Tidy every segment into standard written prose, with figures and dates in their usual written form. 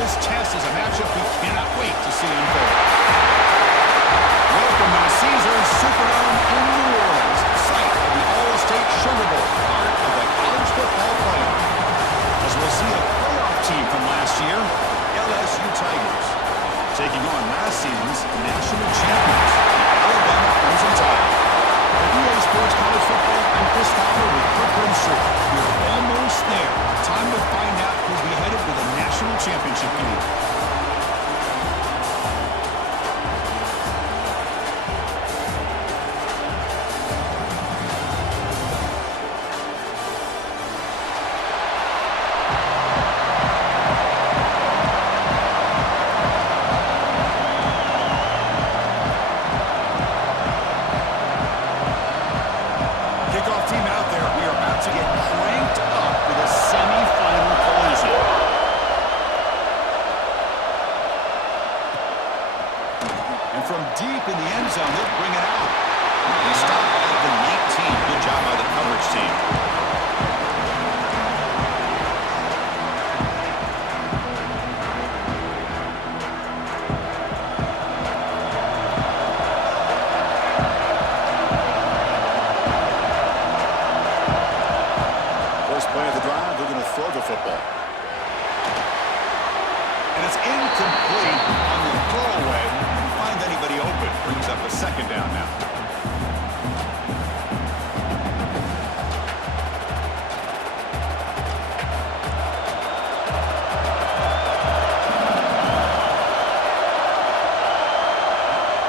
This test is a matchup we cannot wait to see unfold. Welcome to the Caesars Superdome in New Orleans, site of the All-State Sugar Bowl, part of the college football playoff. As we'll see a playoff team from last year, LSU Tigers, taking on last season's national champions, Alabama Crimson Tide. For EA Sports College Football, I'm Chris Fowler with Kirkland Short. We're almost there. Time to find out who'll be headed to the national championship game. From deep in the end zone, they'll bring it out. He stopped at the 19. Good job by the coverage team. First play of the drive, they're going to throw the football. And it's incomplete on the throwaway. Anybody open. Brings up a second down now.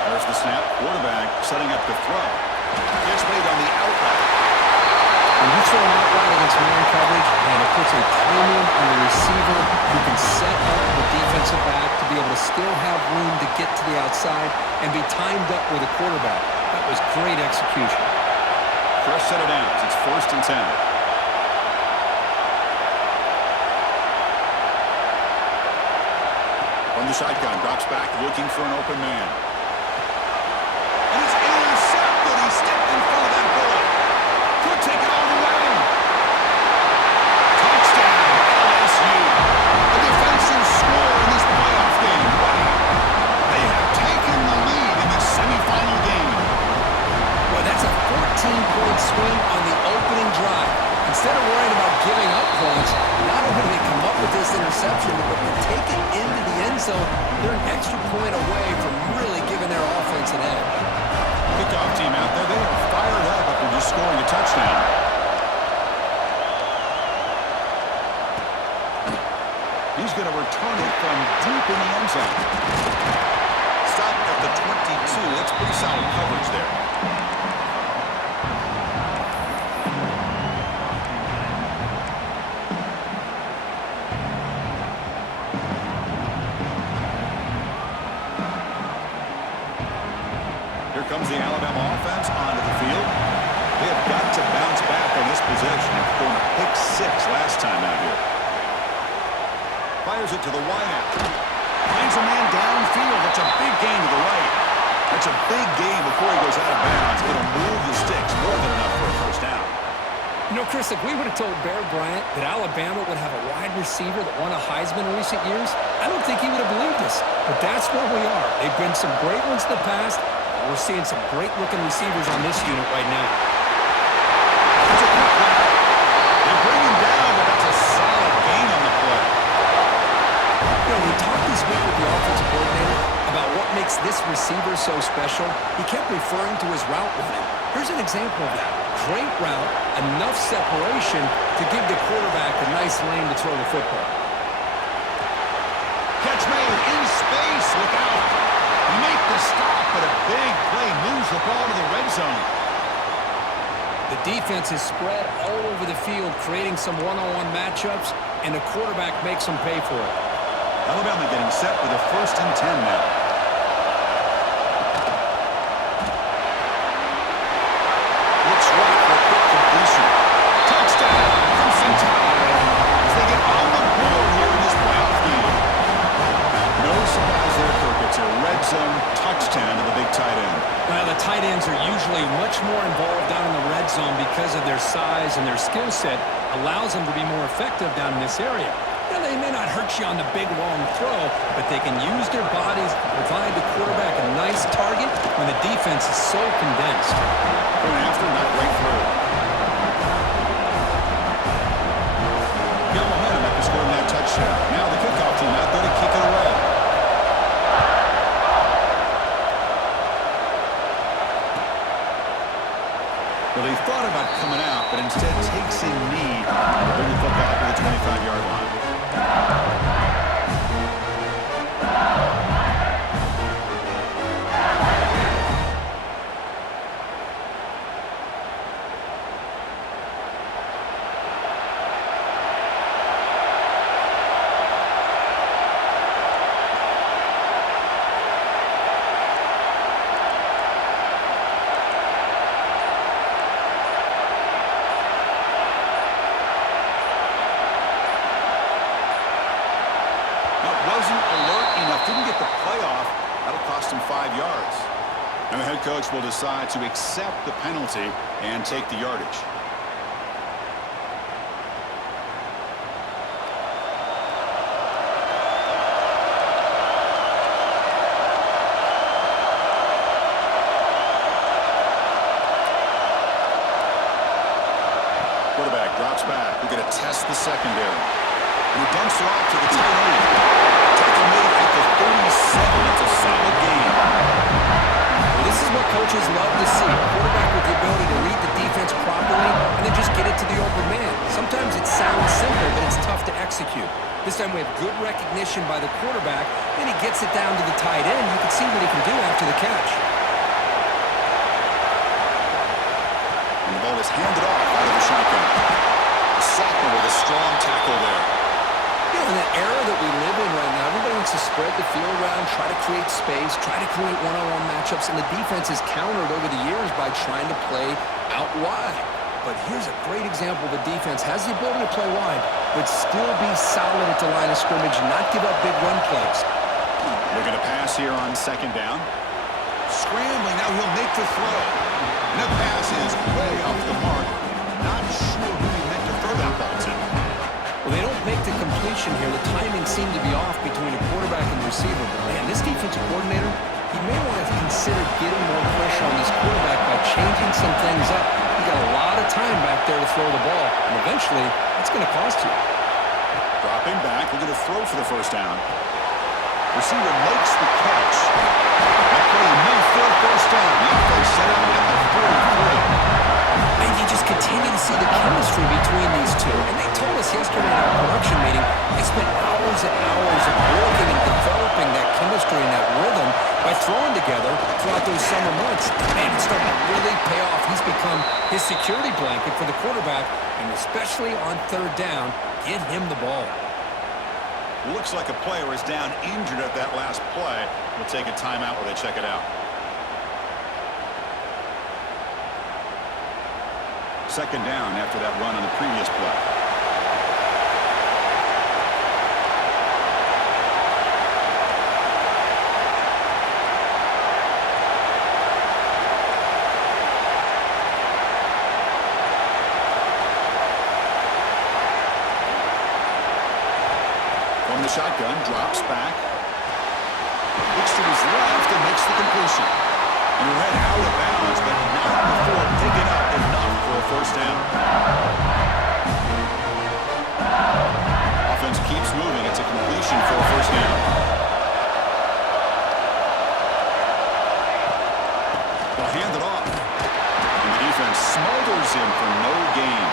There's the snap. Quarterback setting up the throw. Gets made on the outright. When you throw an outright against man coverage, and it puts a premium on the receiver, you can set up the defensive back to be able to still have room to get to the outside and be timed up with a quarterback. That was great execution. Fresh set of downs. It's 1st and 10. From the shotgun, drops back looking for an open man. And it's intercepted. He stepped in front of that bullet. Could take it all the way. Touchdown, LSU. A defensive score in this playoff game. Wow. They have taken the lead in this semifinal game. Well, that's a 14-point swing on the opening drive. Instead of worrying about giving up points, not only do they come up with this interception, but to take it into the end zone, they're an extra point away from really giving their offense an edge. Kickoff team out there, they are fired up after just scoring a touchdown. He's going to return it from deep in the end zone. Stopped at the 22. That's pretty solid coverage there. Here comes the Alabama offense onto the field. They have got to bounce back on this possession. They're throwing a pick 6 last time out here. Fires it to the wideout. Finds a man downfield. That's a big gain to the right. That's a big gain before he goes out of bounds. It'll move the sticks more than enough for a first down. You know, Chris, if we would have told Bear Bryant that Alabama would have a wide receiver that won a Heisman in recent years, I don't think he would have believed us. But that's where we are. They've been some great ones in the past. We're seeing some great-looking receivers on this unit right now. That's a quick play. They bring him down, but that's a solid gain on the play. You know, we talked this week with the offensive coordinator about what makes this receiver so special. He kept referring to his route running. Here's an example of that. Great route, enough separation to give the quarterback a nice lane to throw the football. Catch made in space. Look out. You make the stop, but a big play moves the ball to the red zone. The defense is spread all over the field, creating some one-on-one matchups, and the quarterback makes them pay for it. Alabama getting set with a 1st and 10 now. Looks right for a quick completion. Touchdown, Crimson Tide, as they get on the board here in this playoff game. No surprise there, Kirk. It's a red zone touchdown to the big tight end. Well, the tight ends are usually much more involved down in the red zone because of their size, and their skill set allows them to be more effective down in this area. They may not hurt you on the big, long throw, but they can use their bodies to provide the quarterback a nice target when the defense is so condensed. Going after, not right through. Got momentum after scoring that touchdown. Now the kickoff team out there to kick it away. Well, he thought about coming out, but instead takes in knee to bring the football to the 25-yard line. Wasn't alert enough, didn't get the playoff. That'll cost him 5 yards. And the head coach will decide to accept the penalty and take the yardage. Quarterback drops back. We're going to test the secondary. And he dumps it off to the tight end. Tackle made at the 37. It's a solid game. Well, this is what coaches love to see. A quarterback with the ability to read the defense properly and then just get it to the open man. Sometimes it sounds simple, but it's tough to execute. This time we have good recognition by the quarterback. Then he gets it down to the tight end. You can see what he can do after the catch. And the ball is handed off out of the shotgun. Soccer with a strong tackle there. In the era that we live in right now, everybody wants to spread the field around, try to create space, try to create one-on-one matchups, and the defense has countered over the years by trying to play out wide. But here's a great example of a defense has the ability to play wide, but still be solid at the line of scrimmage, not give up big run plays. Looking to pass here on second down. Scrambling, now he'll make the throw. And the pass is way off the mark. Not sure who he meant to throw that ball to. Well, they don't make the completion here. The timing seemed to be off between a quarterback and receiver. But man, this defensive coordinator, he may want to consider getting more pressure on this quarterback by changing some things up. He got a lot of time back there to throw the ball, and eventually, it's going to cost you. Dropping back, we're going to throw for the first down. Receiver makes the catch. That play meant for a first down. Now they set up at the 43. And you just continue to see the chemistry between these two. And they told us yesterday in our production meeting, they spent hours and hours of working and developing that chemistry and that rhythm by throwing together throughout those summer months. Man, it's starting to really pay off. He's become his security blanket for the quarterback, and especially on third down, get him the ball. Looks like a player is down injured at that last play. We'll take a timeout while they check it out. Second down after that run on the previous play. From the shotgun, drops back. Looks to his left and makes the completion. And he ran out of bounds, but not before picking up enough for a first down. Offense keeps moving. It's a completion for a first down. They'll hand it off. And the defense smothers him for no gain.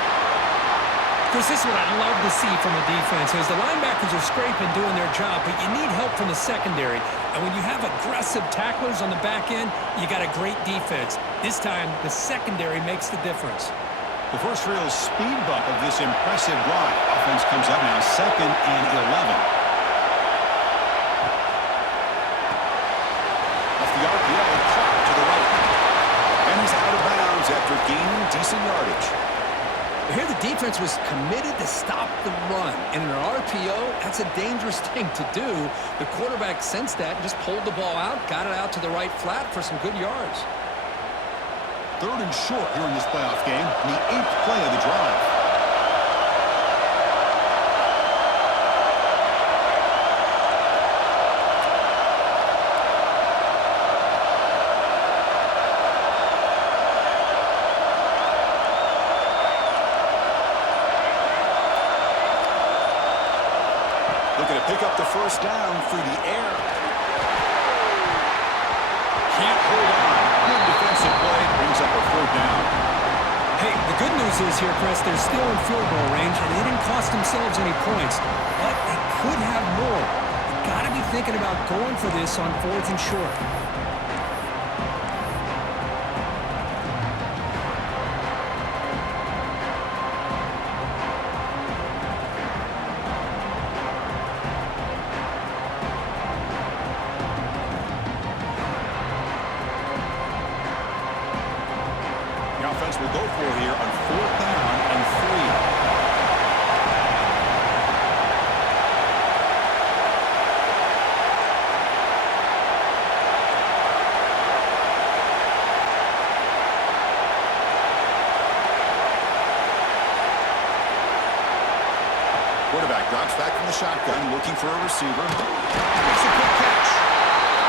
Chris, this is what I love to see from the defense is the linebackers are scraping, doing their job, but you need help from the secondary. And when you have aggressive tacklers on the back end, you got a great defense. This time, the secondary makes the difference. The first real speed bump of this impressive drive. Offense comes up now, 2nd and 11. Off the RPO, caught to the right. And he's out of bounds after gaining decent yardage. Here the defense was committed to stop the run. And in an RPO, that's a dangerous thing to do. The quarterback sensed that and just pulled the ball out, got it out to the right flat for some good yards. 3rd and short here in this playoff game, the 8th play of the drive. looking to pick up the first down through the air. Can't hold on. Good defensive play. Brings up a 4th down. Hey, the good news is here, Chris, they're still in field goal range, and they didn't cost themselves any points. But they could have more. You've got to be thinking about going for this on 4th and short. Will go for here on 4th down and 3. Quarterback drops back from the shotgun, looking for a receiver. Makes a quick catch.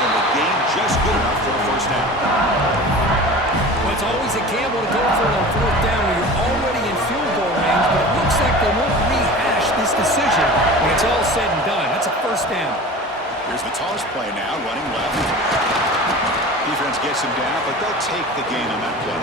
And the gain just good enough for a 1st down. Well, it's always a gamble to go for it on 4th down when you're already in field goal range, but it looks like they won't rehash this decision when it's all said and done. That's a 1st down. Here's the toss play now, running left. Defense gets him down, but they'll take the gain on that play.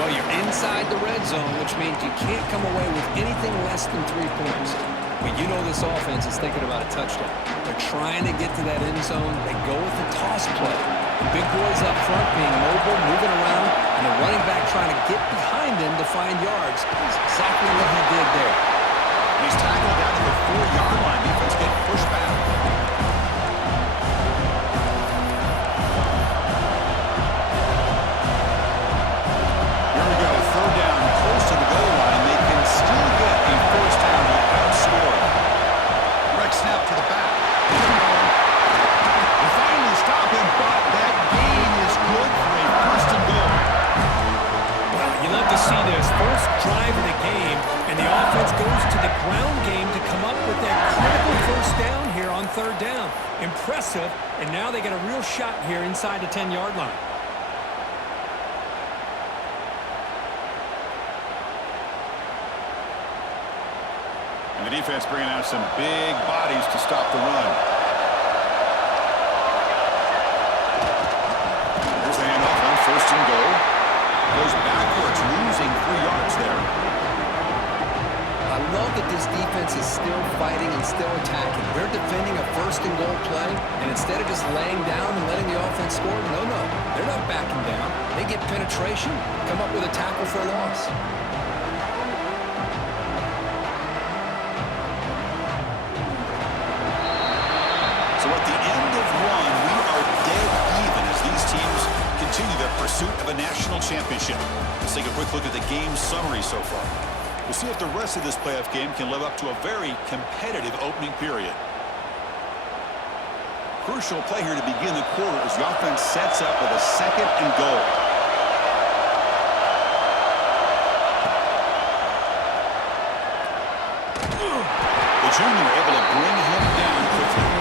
Well, you're inside the red zone, which means you can't come away with anything less than 3 points. But you know this offense is thinking about a touchdown. They're trying to get to that end zone. They go with the toss play. The big boys up front being mobile, moving around, and the running back trying to get behind them to find yards. That's exactly what he did there. He's tackled down to the 4-yard line. Defense getting pushed back. Here we go. 3rd down, close to the goal line. They can still get a 1st down with outscored. Direct snap to the back. They finally stop him, but that gain is good for a 1st and goal. Well, you love to see this. First drive of the game, and the offense goes to the ground game to come up with that critical 1st down here on 3rd down. Impressive, and now they get a real shot here inside the 10-yard line. And the defense bringing out some big bodies to stop the run. There's the handoff on 1st and goal. Goes backwards, losing 3 yards there. I love that this defense is still fighting and still attacking. They're defending a 1st and goal play, and instead of just laying down and letting the offense score, no, they're not backing down. They get penetration, come up with a tackle for a loss. So at the end of 1, we are dead even as these teams continue their pursuit of a national championship. Let's take a quick look at the game summary so far. We'll see if the rest of this playoff game can live up to a very competitive opening period. Crucial play here to begin the quarter as the offense sets up with a 2nd and goal. The junior able to bring him down quickly.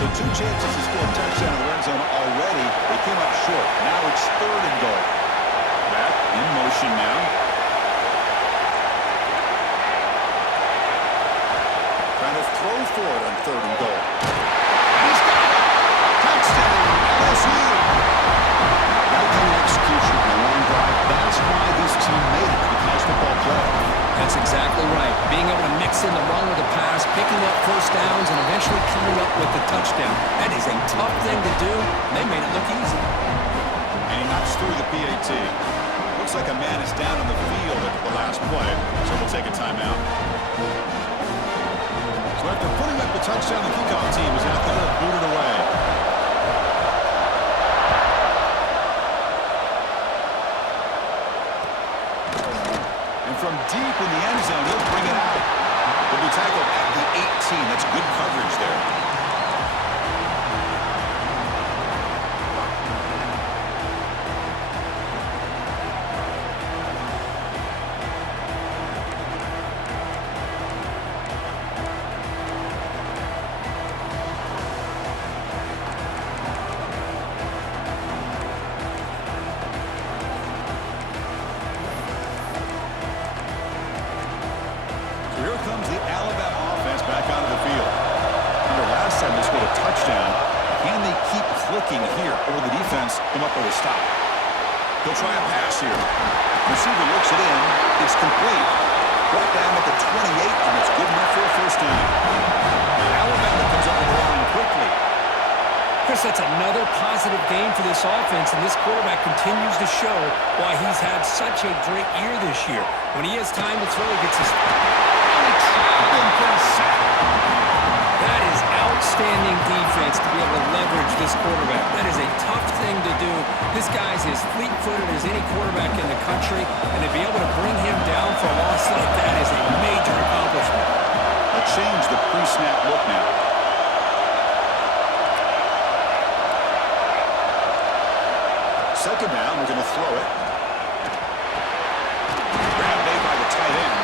So 2 chances to score a touchdown in the red zone already. They came up short. Now it's 3rd and goal. Back in motion now. Trying to throw for it on 3rd and goal. And he's got it. Touchdown, LSU. That kind of execution on a long drive. That's why this team made it to the college football playoff. That's exactly right. Being able to mix in the run with the pass, picking up 1st downs, and eventually coming up with the touchdown. That is a tough thing to do, and they made it look easy. And he knocks through the PAT. Looks like a man is down on the field at the last play, so we'll take a timeout. So after putting up the touchdown, the kickoff team is out there and booted away. And from deep in the end zone, he'll bring it out. He'll be tackled at the 18. That's good coverage there. here. Or the defense come up with a stop. He'll try a pass here. Receiver looks it in. It's complete. Brought down at the 28, and it's good enough for a first down. Alabama comes up with the line quickly. Chris, that's another positive game for this offense, and this quarterback continues to show why he's had such a great year this year. When he has time to throw, he gets his... That is outstanding defense to be able to leverage this quarterback. That is a tough thing to do. This guy's as fleet-footed as any quarterback in the country, and to be able to bring him down for a loss like that is a major accomplishment. Let's change the pre-snap look now. Second down, we're going to throw it. Grab made by the tight end.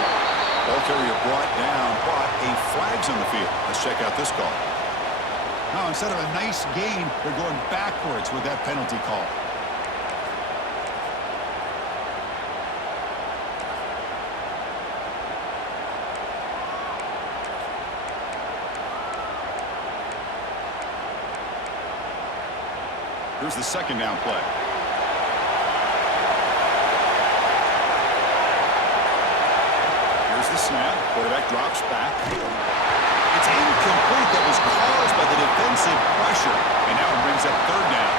Ball carrier brought down, but a flag's on the field. Let's check out this call. Now, instead of a nice gain, they're going backwards with that penalty call. Here's the second down play. Here's the snap. Quarterback drops back. It's incomplete. That was caused by the defensive pressure. And now it brings up third down.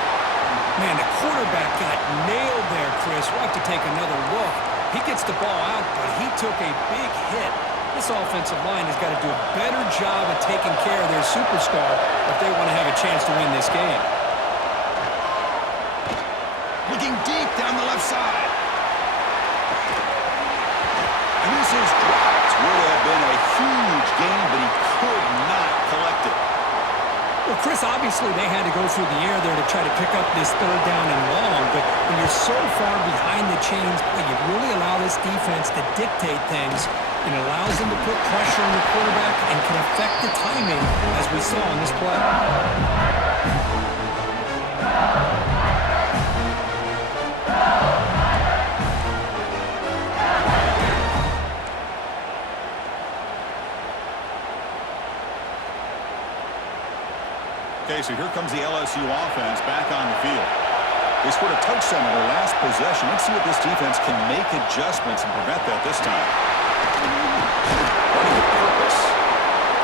Man, the quarterback got nailed there, Chris. We'll have to take another look. He gets the ball out, but he took a big hit. This offensive line has got to do a better job of taking care of their superstar if they want to have a chance to win this game. Looking deep down the left side. And this is dropped. Would have been a huge gain, but he could not collect it. Well, Chris, obviously they had to go through the air there to try to pick up this third down and long, but when you're so far behind the chains, you really allow this defense to dictate things. It allows them to put pressure on the quarterback and can affect the timing, as we saw in this play. Okay, so here comes the LSU offense back on the field. They scored a touchdown in their last possession. Let's see if this defense can make adjustments and prevent that this time. Running with purpose.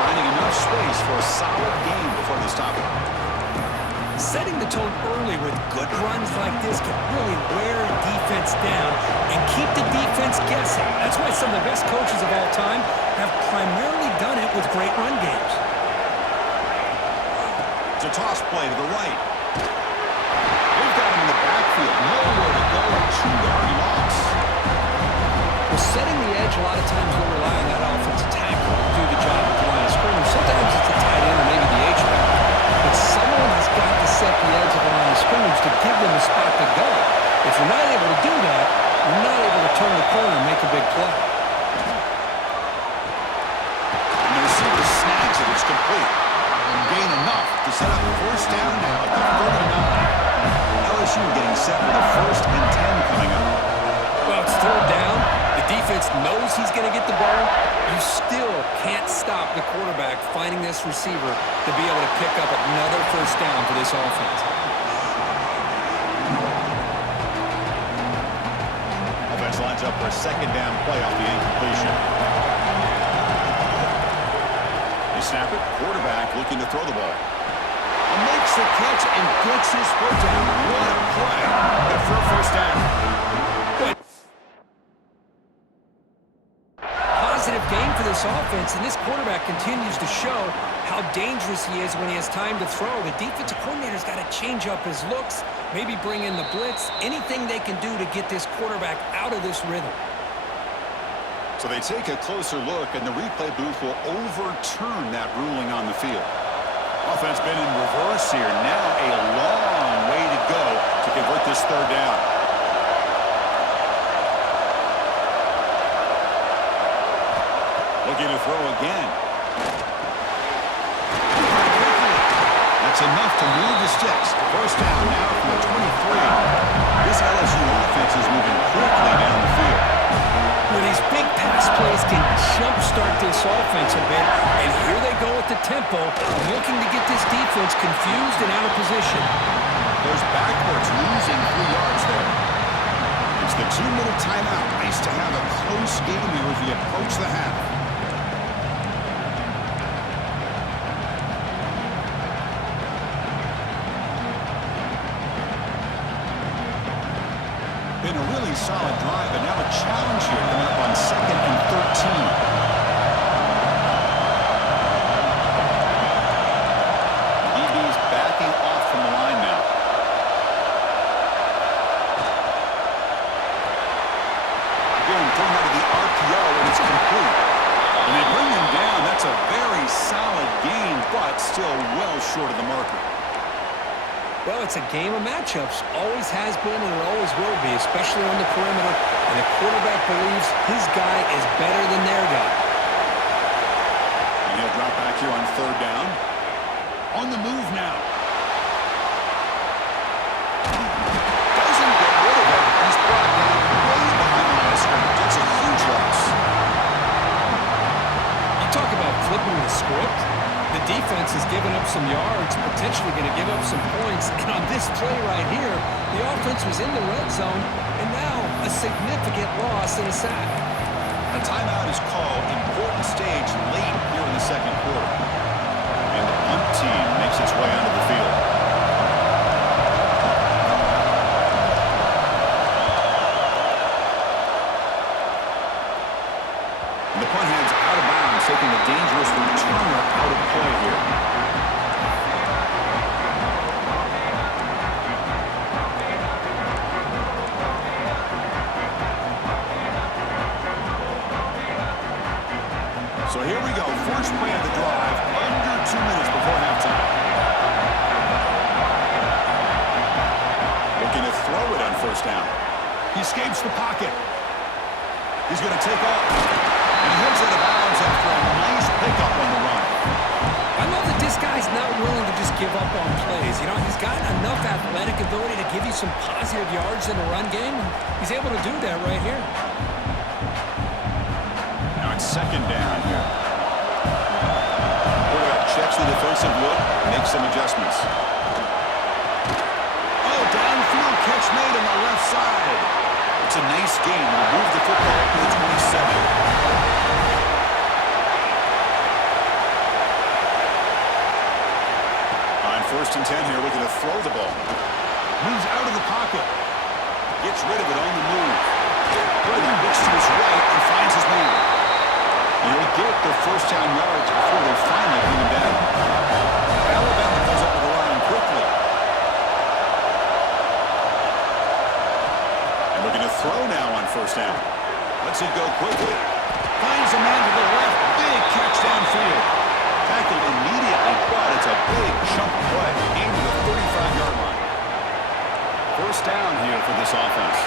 Finding enough space for a solid game before they stop it. Setting the tone early with good runs like this can really wear a defense down and keep the defense guessing. That's why some of the best coaches of all time have primarily done it with great run games. It's a toss play to the right. They've got him in the backfield. Nowhere to go. 2-yard loss. Well, setting the edge, a lot of times we'll rely on that offensive tackle to do the job at the line of scrimmage. Sometimes it's the tight end or maybe the H-back. But someone has got to set the edge of the line of scrimmage to give them a spot to go. If you're not able to do that, you're not able to turn the corner and make a big play. And the receiver snags it. It's complete. Gain enough to set up the first down now at the 39. LSU getting set with a 1st and 10 coming up. Well, it's third down. The defense knows he's going to get the ball. You still can't stop the quarterback finding this receiver to be able to pick up another first down for this offense. Offense lines up for a second down play off the incompletion. They snap it. Quarterback looking to throw the ball. And makes the catch and gets his foot down. What a play. Good for a first down. Good. Positive game for this offense, and this quarterback continues to show how dangerous he is when he has time to throw. The defensive coordinator's got to change up his looks, maybe bring in the blitz, anything they can do to get this quarterback out of this rhythm. So they take a closer look, and the replay booth will overturn that ruling on the field. Offense been in reverse here. Now a long way to go to convert this third down. Looking to throw again. That's enough to move the sticks. First down now from the 23. This LSU offense is moving quickly down the field. Well, these big pass plays can jumpstart this offense a bit, and here they go at the tempo, looking to get this defense confused and out of position. Goes backwards, losing 3 yards there. It's the 2-minute timeout. Nice to have a close game here as we approach the half. Been a really solid drive, and now a challenge here coming up on 2nd and 13. DB's backing off from the line now. Again, throwing out of the RPO, and it's complete. And they bring him down. That's a very solid gain, but still well short of the marker. Well, it's a game of matchups. Always has been and it always will be, especially on the perimeter. And the quarterback believes his guy is better than their guy. And he'll drop back here on 3rd down. On the move now. Doesn't get rid of it. He's brought down way behind the line of scrimmage. That's a huge loss. You talk about flipping the script. The defense has given up some yards, potentially going to give up some points. And on this play right here, the offense was in the red zone, and now a significant loss and a sack. A timeout is called. Important stage late here in the 2nd quarter. And the punt team makes its way onto the field. And the punt hand's out of bounds, taking a dangerous returner out of play here. So here we go. First play of the drive, under 2 minutes before halftime. Looking to throw it on 1st down. He escapes the pocket. He's going to take off. And he heads out of bounds after a nice pickup on the run. I love that this guy's not willing to just give up on plays. You know, he's got enough athletic ability to give you some positive yards in the run game. He's able to do that right here. Now it's 2nd down here. Quarterback checks the defensive look, makes some adjustments. Oh, downfield catch made on the left side. It's a nice game. We'll move the football to the 27. On 1st and 10 here, looking to throw the ball. Moves out of the pocket. Gets rid of it on the move. Quarterback looks to his right and finds his man. And he'll get their 1st down yards before they finally bring him down. Alabama comes up with the line quickly. And looking to throw now on 1st down. Lets it go quickly. Finds a man to the left. Big catch downfield. Tackled immediately, but it's a big chunk play into the 35-yard line. 1st down here for this offense.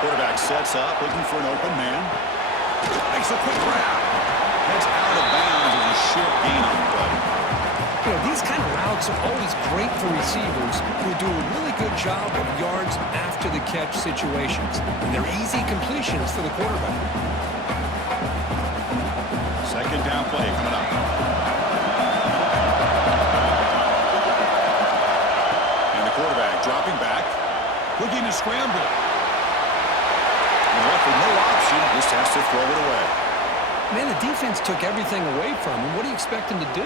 Quarterback sets up, looking for an open man. Makes a quick grab. Heads out of bounds as a short gain on the play. You know, these kind of routes are always great for receivers who do a really good job of yards after the catch situations. And they're easy completions for the quarterback. 2nd down play coming up. And the quarterback dropping back, looking to scramble. And left with no option, just has to throw it away. Man, the defense took everything away from him. What do you expect him to do?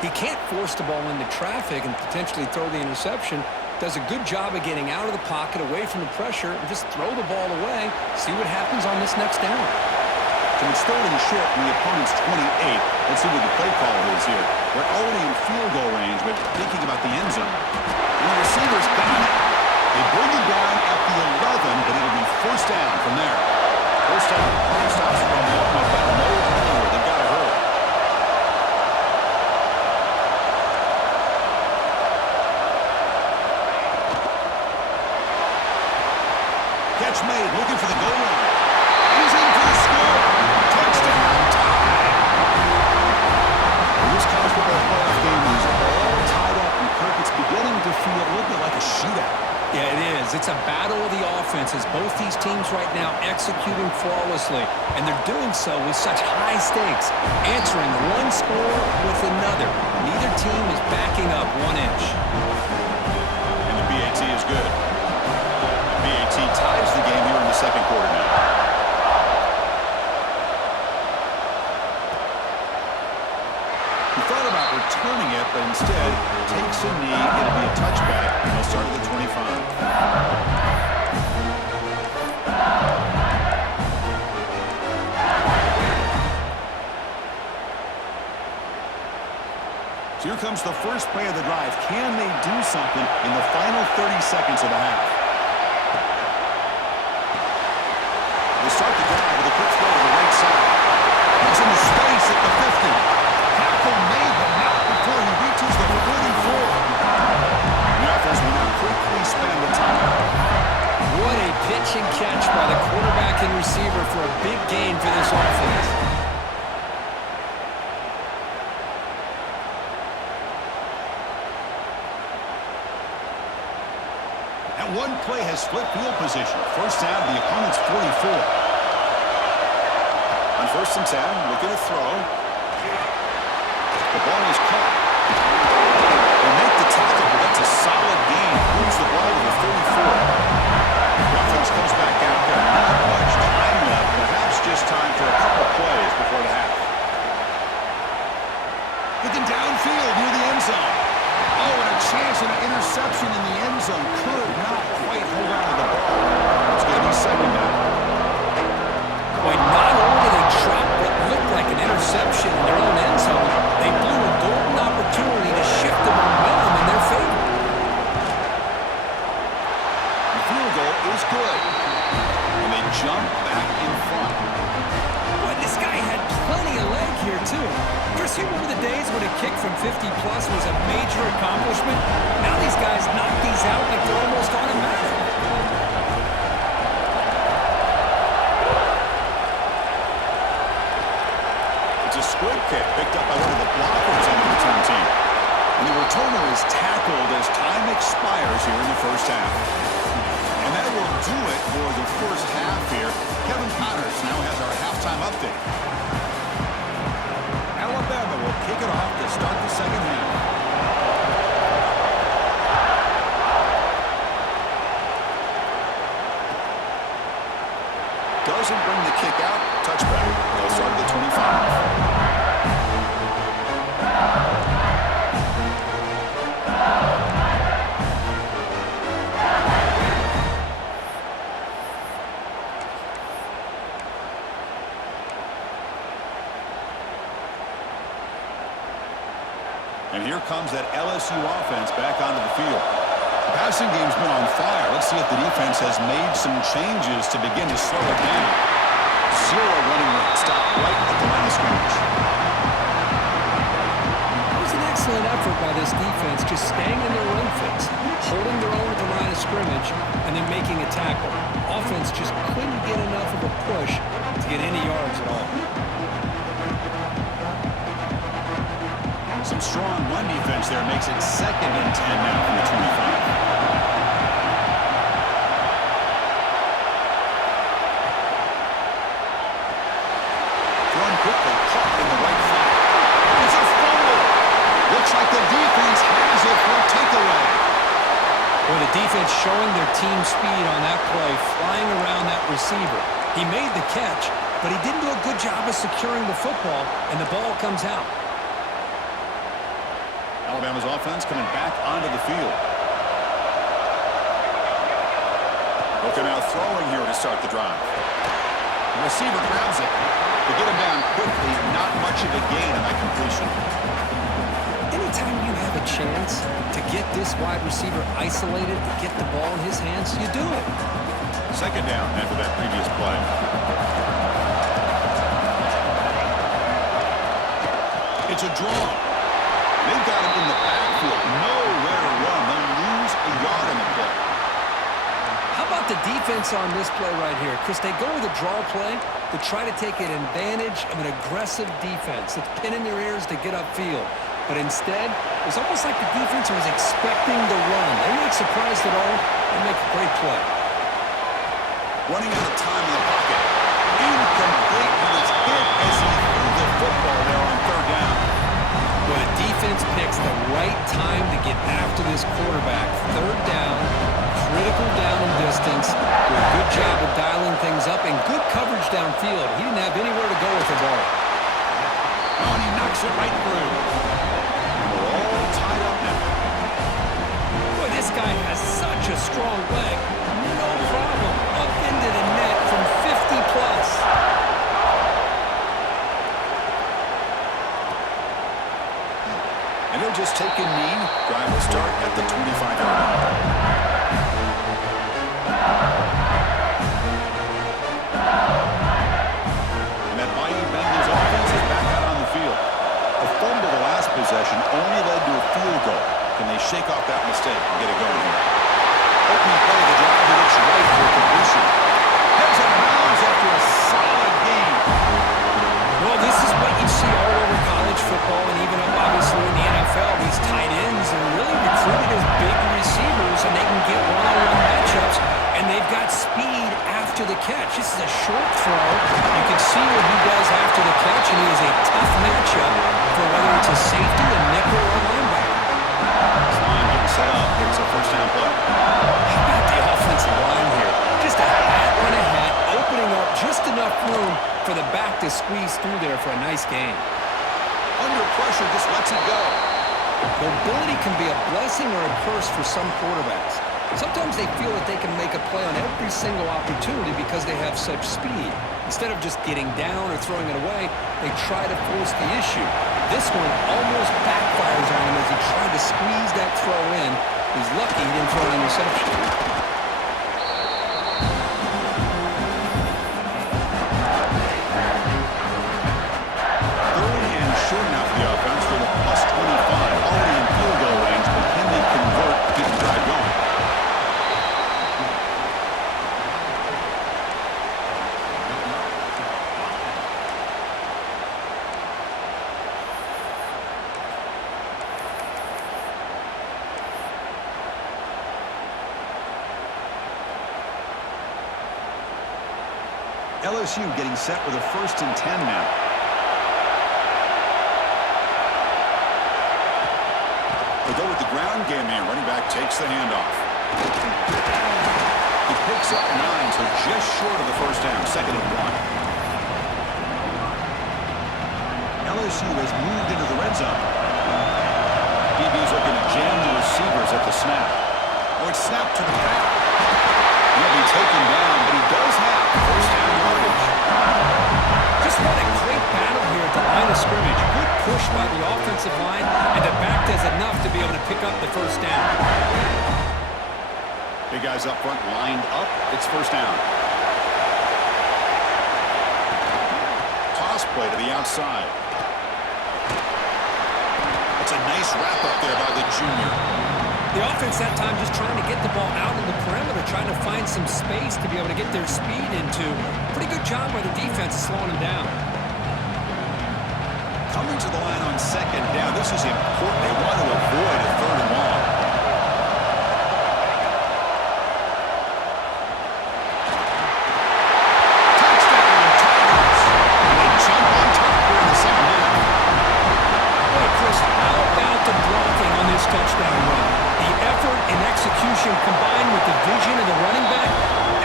He can't force the ball into traffic and potentially throw the interception. Does a good job of getting out of the pocket, away from the pressure, and just throw the ball away. See what happens on this next down. So it's 3rd and short from the opponent's 28. Let's see what the play call is here. They're already in field goal range, but thinking about the end zone. And the receiver's got it. They bring it down at the 11, but it'll be 1st down from there. 1st down, clock stops from 1, but no hurry. They've got to hurry. Catch made, looking for the goal line. He's in for the score. Touchdown, tie. This college football playoff game is all tied up, and Kirk, it's beginning to feel a little bit like a shootout. Yeah, it is. It's a battle of the offenses. Both these teams right now executing flawlessly, and they're doing so with such high stakes, answering one score with another. Neither team is backing up 1 inch. And the BAT is good. The BAT ties the game here in the second quarter now. He thought about returning it, but instead takes a knee. It'll be a touchback. They'll start at the 25. So here comes the first play of the drive. Can they do something in the final 30 seconds of the half? They start the drive with a quick throw to the right side. Gets into space at the 50. Tackle made, but not before he reaches the 44. The offense will now quickly spend the timeout. What a pitch and catch by the quarterback and receiver for a big gain for this offense. That one play has flipped field position. First down, the opponent's 44. On 1st and 10, looking to throw. The ball is caught. They make the tackle, but that's a solid gain. Moves the ball to the 34. The offense comes back out there. Not much time left. Perhaps just time for a couple plays before the half. Looking downfield near the end zone. Oh, and a chance at an interception in the end zone. Could not quite hold on to the ball. It's going to be second down. Boy, not only did they drop what looked like an interception in their own end zone, they blew a golden opportunity to shift the momentum in their favor. The field goal is good. And they jump back in front. Boy, this guy had plenty of leg here, too. Chris, you remember the days when a kick from 50-plus was a major accomplishment? Now these guys knock these out like they're almost automatic. It's a squib kick picked up by one of the blockers on the return team. And the returner is tackled as time expires here in the first half. And that will do it for the first half here. Kevin Connors now has our halftime update. Alabama will kick it off to start the second half. Doesn't bring the kick out. Touchback. They'll start at the 25. And here comes that LSU offense back onto the field. The passing game's been on fire. Let's see if the defense has made some changes to begin to slow it down. 0 running rate. Stop right at the line of scrimmage. That was an excellent effort by this defense, just staying in their run fix, holding their own at the line of scrimmage, and then making a tackle. Offense just couldn't get enough of a push to get any yards at all. Some strong run defense there makes it 2nd and 10 now from the 25. Thrown quickly, caught in the right flat. It's a fumble. Looks like the defense has it for a takeaway. Well, the defense showing their team speed on that play, flying around that receiver. He made the catch, but he didn't do a good job of securing the football, and the ball comes out. Alabama's offense coming back onto the field. Looking out throwing here to start the drive. The receiver grabs it. To get him down quickly, not much of a gain on that completion. Anytime you have a chance to get this wide receiver isolated, to get the ball in his hands, you do it. 2nd down after that previous play. It's a draw. They've got him in the backfield. Nowhere to run. They'll lose a yard on the play. How about the defense on this play right here? Chris, they go with a draw play to try to take an advantage of an aggressive defense that's pinning their ears to get upfield. But instead, it was almost like the defense was expecting the run. They're not surprised at all. They make a great play. Running out of time in the pocket. Incomplete, but it's hit as he threw the football there on third down. Well, the defense picks the right time to get after this quarterback. Third down, critical down and distance. Do a good job of dialing things up and good coverage downfield. He didn't have anywhere to go with the ball. Oh, and he knocks it right through. We're all tied up now. Boy, this guy has such a strong leg. No problem. Up into the net from 50 plus. And he'll just take a knee. Drive will start at the 25-yard line. And that mighty Bengals offense is back out on the field. A fumble the last possession only led to a field goal. Can they shake off that mistake and get it going here? Opening play of the drive, he looks right for a completion. Heads out of bounds after a solid game. Well, this is what you see all over college football and even up, obviously, in the NFL. These tight ends are really recruited as big receivers, and they can get one-on-one matchups, and they've got speed after the catch. This is a short throw. You can see what he does after the catch, and he is a tough matchup for whether it's a safety, a nickel, or a linebacker. This line getting set up. It's a first down play. How about the offensive line here? Just a hat on a hat, opening up just enough room for the back to squeeze through there for a nice game. Under pressure, just lets it go. Mobility can be a blessing or a curse for some quarterbacks. Sometimes they feel that they can make a play on every single opportunity because they have such speed. Instead of just getting down or throwing it away, they try to force the issue. This one almost backfires on him as he tried to squeeze that throw in. He's lucky he didn't throw an interception. Third and short now for the offense with a plus 25. Already in field goal range, but can they convert, keep the drive going? LSU getting set with a 1st and 10 now. They go with the ground game here. Running back takes the handoff. He picks up 9, so just short of the first down. 2nd and 1. LSU has moved into the red zone. DB's looking to jam the receivers at the snap. Oh, it's snapped to the back. He'll be taken down, but he does have first down yardage. Just what a great battle here at the line of scrimmage. Good push by the offensive line, and the back does enough to be able to pick up the first down. Big guys up front lined up. It's first down. Toss play to the outside. It's a nice wrap up there by the junior. The offense that time just trying to get the ball out in the perimeter, trying to find some space to be able to get their speed into. Pretty good job by the defense slowing them down. Coming to the line on 2nd down. This is important. They want to avoid a 3rd and long. Touchdown, Tigers. And they jump on top here in the second half. Boy, Chris, how about the blocking on this touchdown run? The effort and execution combined with the vision of the running back,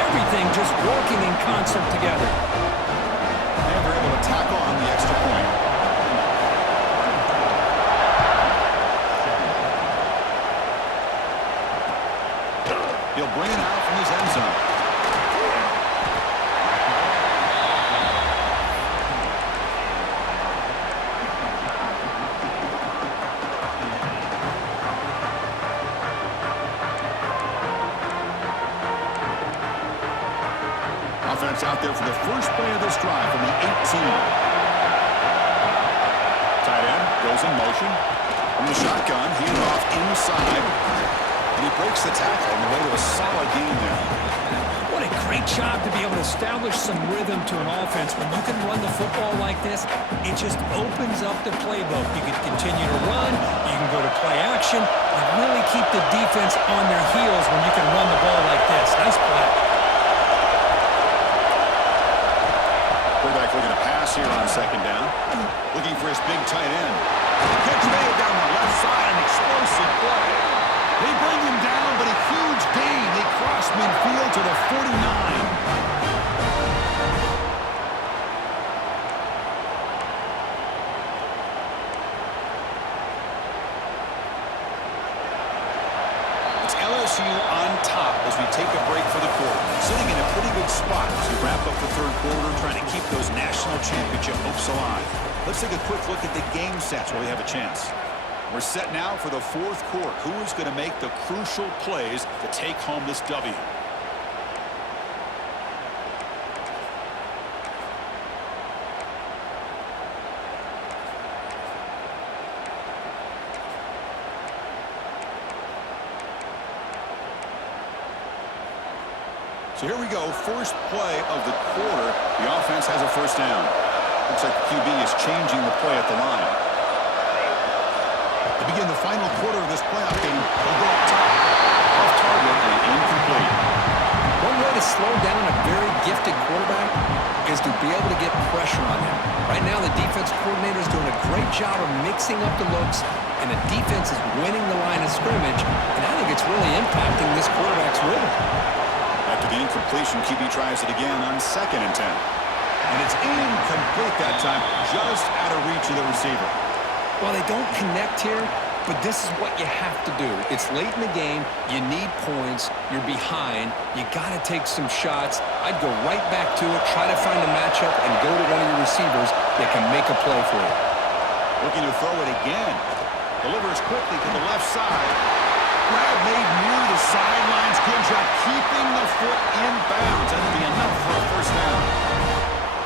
everything just working in concert together. And they're able to tack on the extra point. He'll bring it out from his end zone. Offense out there for the first play of this drive from the 18. Tight end goes in motion. From the shotgun, handoff inside. And he breaks the tackle on the way to a solid game there. What a great job to be able to establish some rhythm to an offense. When you can run the football like this, it just opens up the playbook. You can continue to run, you can go to play action, and really keep the defense on their heels when you can run the ball like this. Nice play. Quarterback looking to pass here on second down. Looking for his big tight end. Catch made down the left side, an explosive play. They bring him down, but a huge gain. They cross midfield to the 49. LSU on top as we take a break for the quarter. Sitting in a pretty good spot as we wrap up the third quarter, trying to keep those national championship hopes alive. Let's take a quick look at the game stats while we have a chance. We're set now for the fourth quarter. Who is going to make the crucial plays to take home this W? So here we go, first play of the quarter. The offense has a first down. Looks like the QB is changing the play at the line. To begin the final quarter of this playoff game, they'll go up top. Off target and incomplete. One way to slow down a very gifted quarterback is to be able to get pressure on him. Right now, the defense coordinator is doing a great job of mixing up the looks, and the defense is winning the line of scrimmage, and I think it's really impacting this quarterback's rhythm. After the incompletion, QB tries it again on 2nd and 10. And it's incomplete that time, just out of reach of the receiver. Well, they don't connect here, but this is what you have to do. It's late in the game. You need points. You're behind. You got to take some shots. I'd go right back to it, try to find a matchup, and go to one of your receivers that can make a play for you. Looking to throw it again. Delivers quickly to the left side. Grab made near the sidelines. Good job keeping the foot in bounds. That'll be enough for a first down.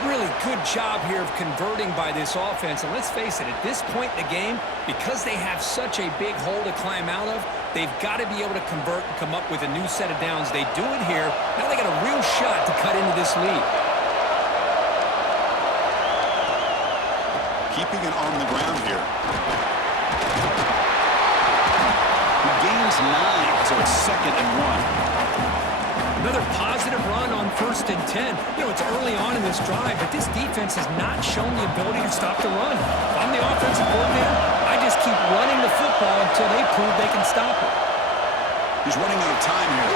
Really good job here of converting by this offense. And let's face it, at this point in the game, because they have such a big hole to climb out of, they've got to be able to convert and come up with a new set of downs. They do it here. Now they got a real shot to cut into this lead. Keeping it on the ground here. He gains 9, so it's 2nd and 1. Another positive run on 1st and 10. You know, it's early on in this drive, but this defense has not shown the ability to stop the run. If I'm the offensive coordinator, I just keep running the football until they prove they can stop it. He's running out of time here.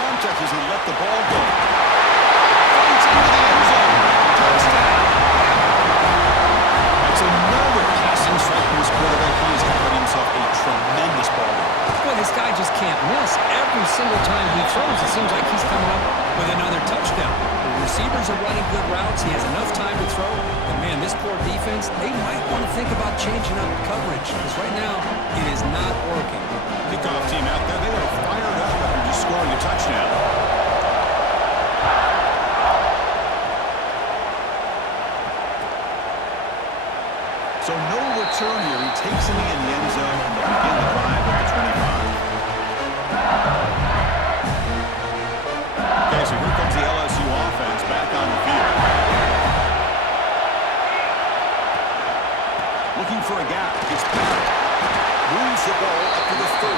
Contact as he let the ball go. Fights into the end zone. Touchdown. That's another passing strike from his quarterback. He has had himself a tremendous ball game. Well, this guy just can't miss. Every single time he throws, it seems like he's coming up with another touchdown. The receivers are running good routes. He has enough time to throw. But, man, this poor defense, they might want to think about changing up coverage because right now it is not working. Kickoff team out there, they are fired up after just scoring a touchdown. So no return here. He takes it in the end zone and they'll begin the drive at the 25. Okay, so here comes the LSU offense back on the field. Looking for a gap. It's back. Moves the ball up to the 30.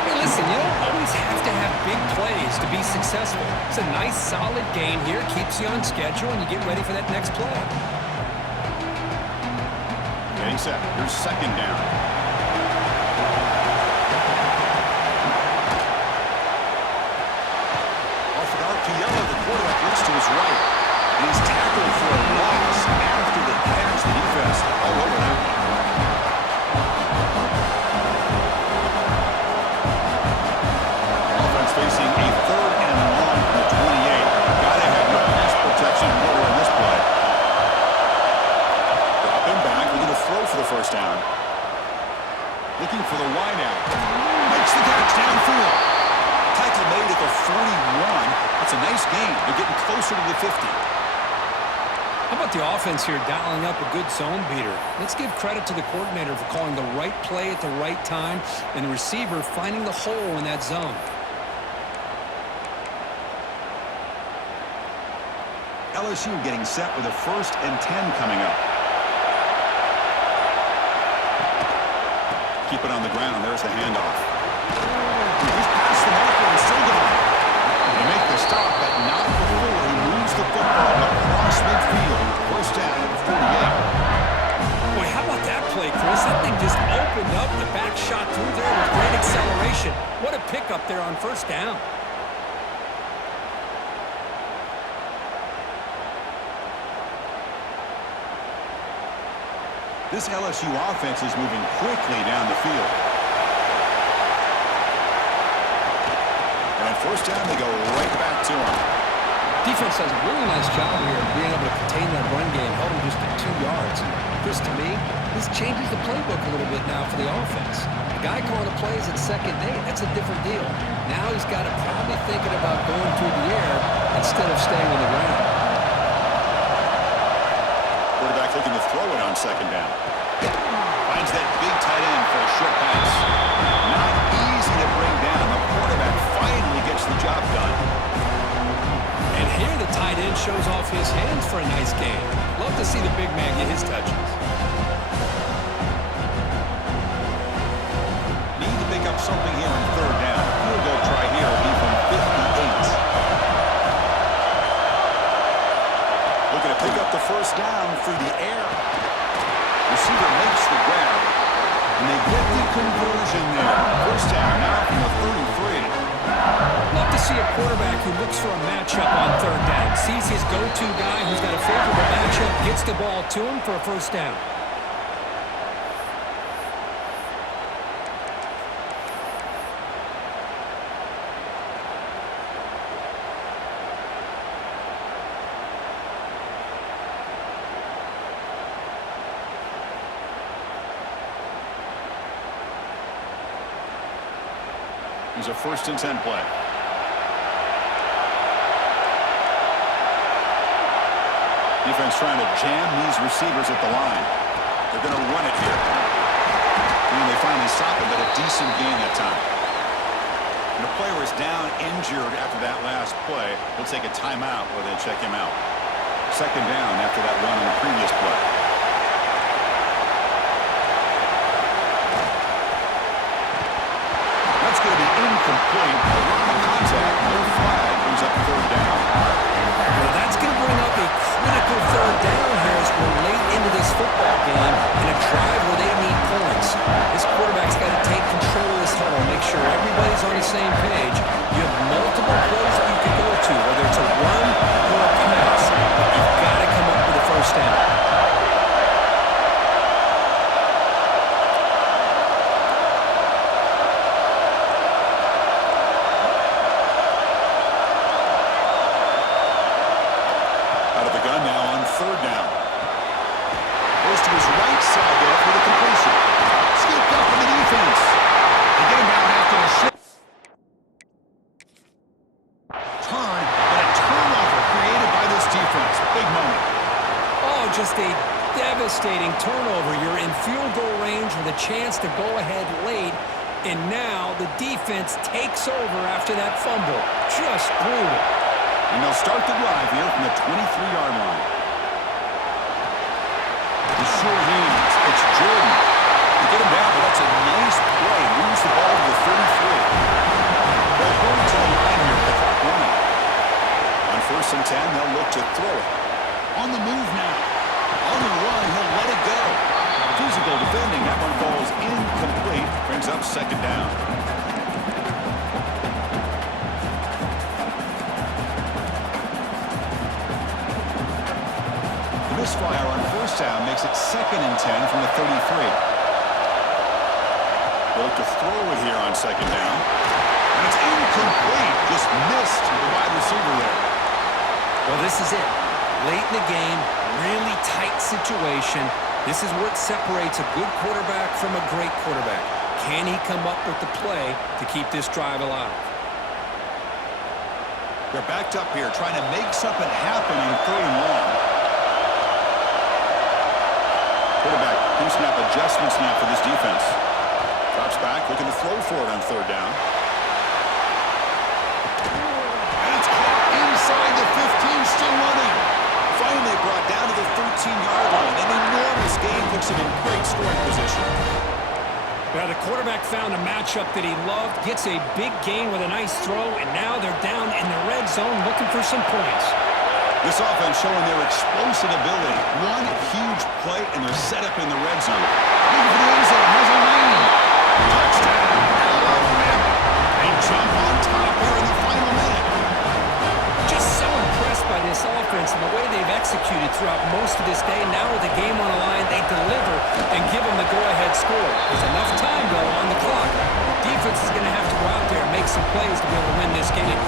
Hey, listen, you don't always have to have big plays to be successful. It's a nice, solid gain here. Keeps you on schedule, and you get ready for that next play. Getting set. Here's 2nd down. Off an RPO, the quarterback looks to his right. And he's tackled for a loss after the catch. The defense all over that one. Offense facing a 3rd and 1 from the 28. Gotta have your pass protection more in this play. Dropping back, looking to throw for the first down. Looking for the wideout. Makes the catch downfield. Tackle made at the 41. That's a nice gain. They're getting closer to the 50. How about the offense here dialing up a good zone beater? Let's give credit to the coordinator for calling the right play at the right time and the receiver finding the hole in that zone. LSU getting set with a 1st and 10 coming up. Keep it on the ground. There's the handoff. He's past the marker and still going. They make the stop, but not before he moves the football across midfield. First down at the 48. Boy, how about that play, Chris? That thing just opened up. The back shot through there with great acceleration. What a pickup there on first down. This LSU offense is moving quickly down the field. And on first down, they go right back to him. Defense does a really nice job here of being able to contain that run game, held him just at 2 yards. And Chris, to me, this changes the playbook a little bit now for the offense. The guy calling the plays at second and 8, that's a different deal. Now he's got to probably thinking about going through the air instead of staying on the ground. Quarterback looking to throw it on second down. Finds that big tight end for a short pass. Not easy to bring down. The quarterback finally gets the job done. And here the tight end shows off his hands for a nice game. Love to see the big man get his touches. Need to pick up something here on third down. Field goal try here will be from 58. Looking to pick up the first down through the air. Receiver makes the grab, and they get the conversion there. First down now from the 33. Love to see a quarterback who looks for a matchup on third down. Sees his go-to guy who's got a favorable matchup, gets the ball to him for a first down. Here's a 1st and 10 play. Defense trying to jam these receivers at the line. They're going to run it here. And they finally stop it, but a decent gain that time. And the player is down injured after that last play. He'll take a timeout where they check him out. Second down after that run on the previous play. That's going to be incomplete. A run of contact, no flag, brings up third down. Well, that's going to bring up a critical third down here as we're late into this football game in a drive where they need points. This quarterback's got to take control of this huddle, make sure everybody's on the same page. You have multiple plays that you can go to, whether it's a run or a pass. You've got to come up with a first down. Just a devastating turnover. You're in field goal range with a chance to go ahead late, and now the defense takes over after that fumble. Just brutal. And they'll start the drive here from the 23-yard line. The short hands. It's Jordan. They get him down, but that's a nice play. Moves the ball to the 33. They'll hold to the line here with the clock running. On 1st and 10, they'll look to throw it. On the move now. On the run, he'll let it go. Physical defending. That one falls incomplete. Brings up second down. The misfire on first down makes it 2nd and 10 from the 33. They'll look to throw it here on second down. And it's incomplete. Just missed the wide receiver there. Well, this is it. Late in the game, really tight situation. This is what separates a good quarterback from a great quarterback. Can he come up with the play to keep this drive alive? They're backed up here, trying to make something happen on 3rd and long. Quarterback, pre-snap adjustments now for this defense. Drops back, looking to throw for it on 3rd down. And it's caught inside the 15, still running. Finally brought down to the 13-yard line. An enormous gain puts him in great scoring position. Well, the quarterback found a matchup that he loved, gets a big gain with a nice throw, and now they're down in the red zone looking for some points. This offense showing their explosive ability. One huge play, and they're set up in the red zone. Looking for the end zone. Has a lane. Touchdown, Alabama. They jump on top here in the final minute. Just so impressed by this offense and the way they've executed throughout most of this day. Now with the game on the line, they deliver and give them the go-ahead score. There's enough time, though, on the clock. The defense is going to have to go out there and make some plays to be able to win this game.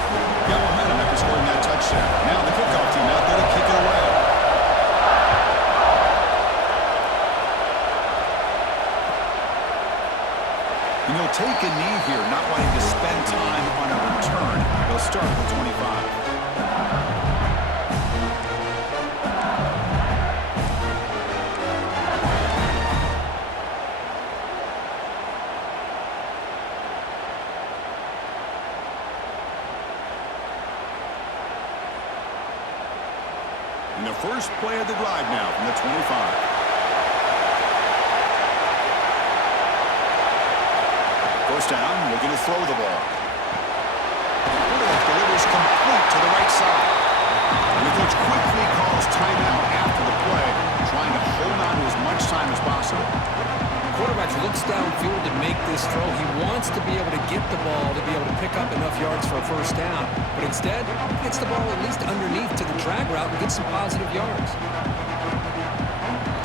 Got momentum after scoring that touchdown. Now the kickoff team out there to kick it away. And he'll take a knee here, not wanting to spend time on a return. They'll start at the 25. And the first play of the drive now from the 25. First down, looking to throw the ball. Quarterback delivers complete to the right side. And the coach quickly calls timeout after the play, trying to hold on to as much time as possible. Quarterback looks downfield to make this throw. He wants to be able to get the ball to be able to pick up enough yards for a first down. But instead, he gets the ball at least underneath to the drag route and gets some positive yards.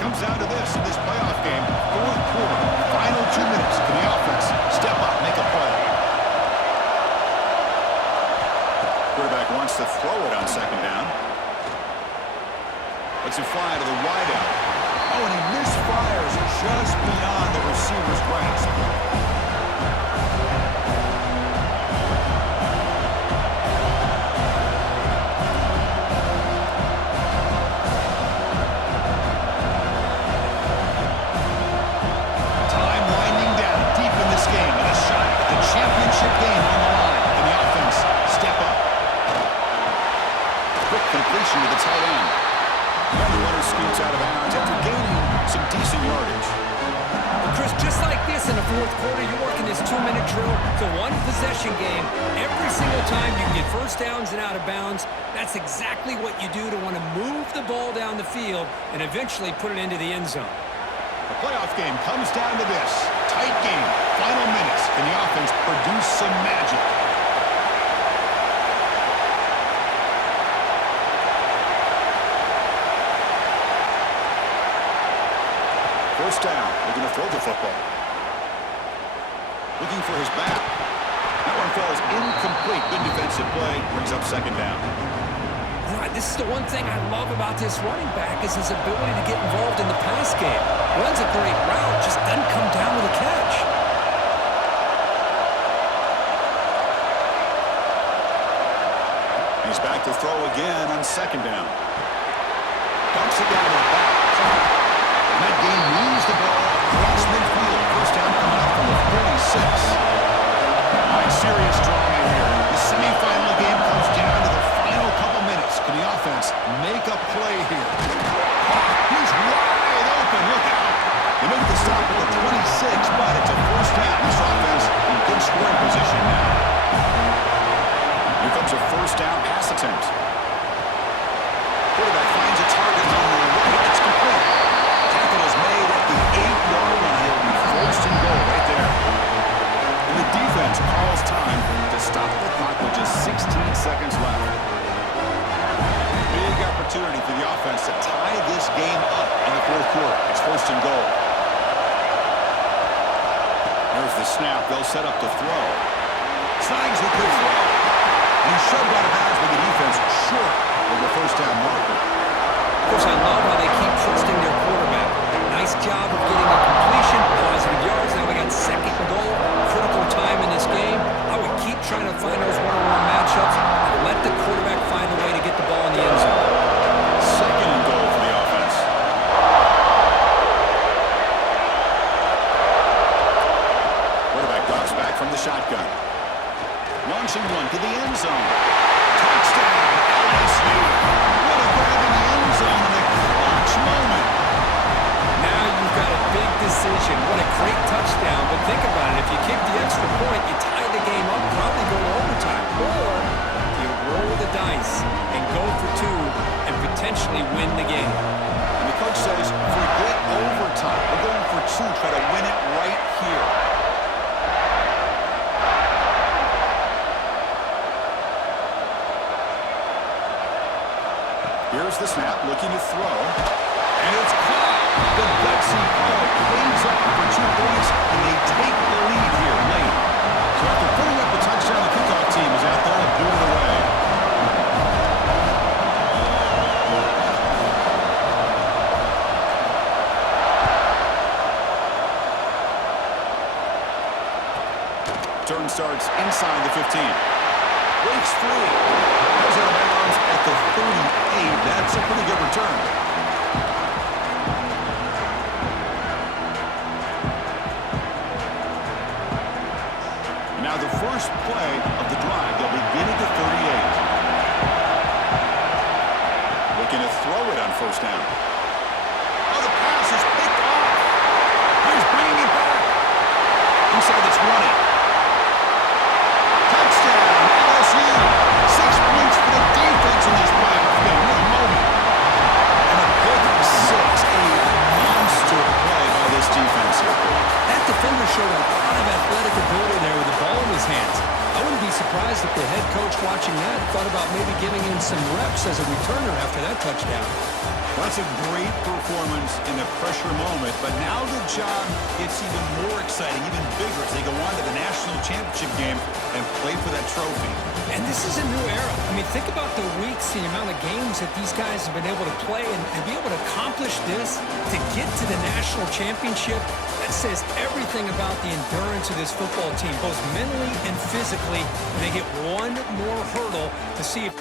Comes down to this in this playoff game. Fourth quarter, final 2 minutes. Can the offense step up, make a play? Quarterback wants to throw it on second down. Lets it fly to the wideout. Oh, and he misfires just beyond the receiver's grasp. Time winding down deep in this game, and a shot at the championship game on the line. Can the offense step up? Quick completion to the tight end. And the runner scoots out of bounds after gaining some decent yardage. Well, Chris, just like this in the fourth quarter, you're working this 2-minute drill. It's a one-possession game. Every single time you can get first downs and out of bounds, that's exactly what you do to want to move the ball down the field and eventually put it into the end zone. The playoff game comes down to this. Tight game, final minutes. Can the offense produce some magic? First down, looking to throw the football. Looking for his back. That one falls incomplete. Good defensive play. Brings up second down. Right, this is the one thing I love about this running back is his ability to get involved in the pass game. Runs a great route, just doesn't come down with a catch. He's back to throw again on second down. Dumps it down to the back. And that game moves the ball across midfield. First down coming up from the 46. All right, serious drama here. The semifinal game comes down to the final couple minutes. Can the offense make a play here? He's wide open. Look out. They make the stop at the 26, but it's a first down. This offense in good scoring position now. Here comes a first down pass attempt. Quarterback finds a target on the right. It's complete. Tackle is made at the 8-yard line. It'll be first and goal right there. And the defense calls time to stop the clock with just 16 seconds left. Big opportunity for the offense to tie this game up in the fourth quarter. It's first and goal. There's the snap. They'll set up the throw. Signs a good throw. And he's shoved out of bounds with the defense short of the first down marker. Of course, I love how they keep trusting their quarterback. Nice job of getting a completion, positive yards. Now we got second and goal, critical time in this game. I would keep trying to find those one-on-one matchups and let the quarterback find a way to get the ball in the end zone. Second and goal for the offense. Quarterback drops back from the shotgun. Launching one to the end zone. Touchdown, LSU. What a grab in eventually win the game. And the coach says, forget overtime. We're going for two. Try to win it right here. Here's the snap, looking to throw. And it's caught. The gutsy call pays off for 2 points, and they take the lead here late. So after putting up a touchdown, the kickoff team is out there to boot it away. Turn starts inside the 15. Breaks free. Goes out of bounds at the 38. That's a pretty good return. Now the first play of the drive, they'll begin at the 38. Looking to throw it on first down. Oh, the pass is picked off. He's bringing it back. Inside the 20. Touchdown, LSU. 6 points for the defense in this playoff game. What a moment. And a pick six. A monster play by this defense here. That defender showed a lot of athletic ability there with the ball in his hands. I wouldn't be surprised if the head coach watching that thought about maybe giving him some reps as a returner after that touchdown. Well, that's a great performance in a pressure moment, but now the job gets even more exciting, even bigger as they go on to the national championship game and play for that trophy. And this is a new era. I mean, think about the weeks, the amount of games that these guys have been able to play, and to be able to accomplish this, to get to the national championship, that says everything about the endurance of this football team, both mentally and physically. They get one more hurdle to see if